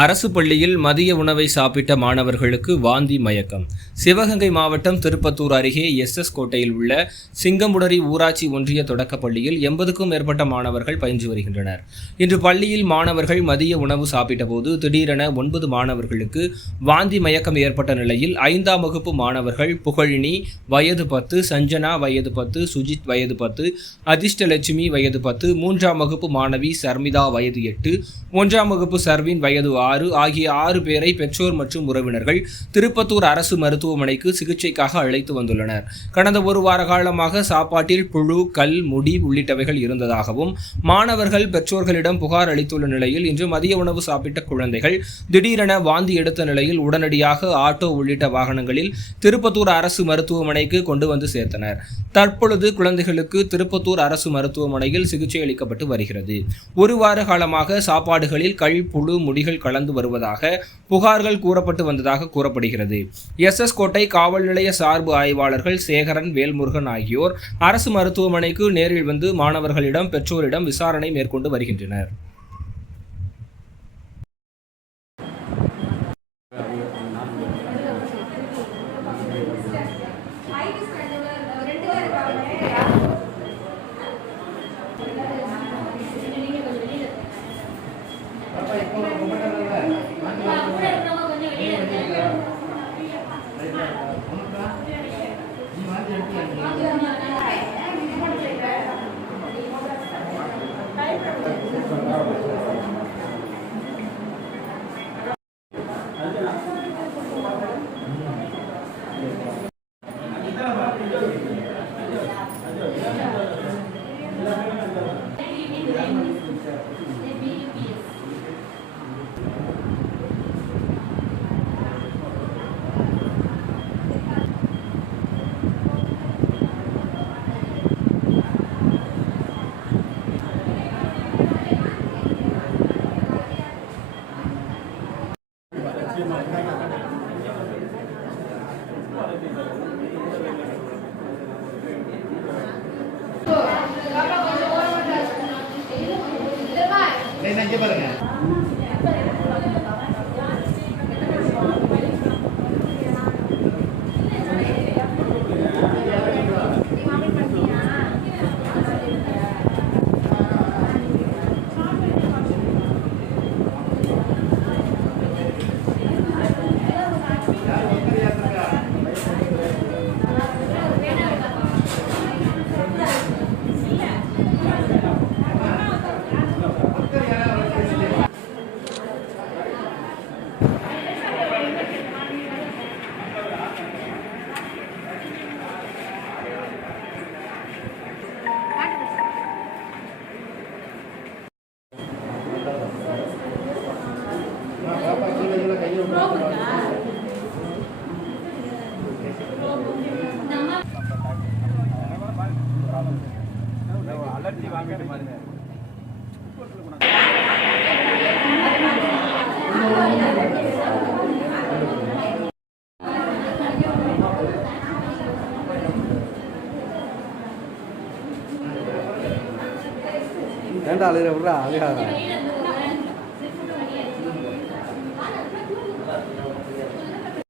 அரசு பள்ளியில் மதிய உணவை சாப்பிட்ட மாணவர்களுக்கு வாந்தி மயக்கம். சிவகங்கை மாவட்டம் திருப்பத்தூர் அருகே SS கோட்டையில் உள்ள சிங்கமுடரி ஊராட்சி ஒன்றிய தொடக்கப் பள்ளியில் 80க்கும் மேற்பட்ட மாணவர்கள் பயின்று வருகின்றனர். இன்று பள்ளியில் மாணவர்கள் மதிய உணவு சாப்பிட்டபோது திடீரென 9 மாணவர்களுக்கு வாந்தி மயக்கம் ஏற்பட்ட நிலையில் 5ஆம் வகுப்பு மாணவர்கள் புகழினி வயது 10, சஞ்சனா வயது 10, சுஜித் வயது 10, அதிர்ஷ்டலட்சுமி வயது 10, 3ஆம் வகுப்பு மாணவி சர்மிதா வயது 8, 1ஆம் வகுப்பு சர்வின் வயது 6 ஆகிய 6 பேரை பெற்றோர் மற்றும் உறவினர்கள் திருப்பத்தூர் அரசு மருத்துவமனைக்கு சிகிச்சைக்காக அழைத்து வந்துள்ளனர். கடந்த ஒரு வார காலமாக சாப்பாட்டில் புழு, கல், முடி உள்ளிட்டவைகள் இருந்ததாகவும் மாணவர்கள் பெற்றோர்களிடம் புகார் அளித்துள்ள நிலையில் இன்று மதிய உணவு சாப்பிட்ட குழந்தைகள் திடீரென வாந்தி எடுத்த நிலையில் உடனடியாக ஆட்டோ உள்ளிட்ட வாகனங்களில் திருப்பத்தூர் அரசு மருத்துவமனைக்கு கொண்டு வந்து சேர்த்தனர். தற்பொழுது குழந்தைகளுக்கு திருப்பத்தூர் அரசு மருத்துவமனையில் சிகிச்சை அளிக்கப்பட்டு வருகிறது. ஒரு வார காலமாக சாப்பாடுகளில் கல், புழு, முடிகள் கலந்து வருவதாக புகார்கள் கூறப்பட்டு வந்ததாக கூறப்படுகிறது. SS கோட்டை காவல் நிலைய சார்பு ஆய்வாளர்கள் சேகரன், வேல்முருகன் ஆகியோர் அரசு மருத்துவமனைக்கு நேரில் வந்து மாணவர்களிடம் பெற்றோரிடம் விசாரணை மேற்கொண்டு வருகின்றனர். ஏண்டா அழுகிற விட்றா அழுகாத.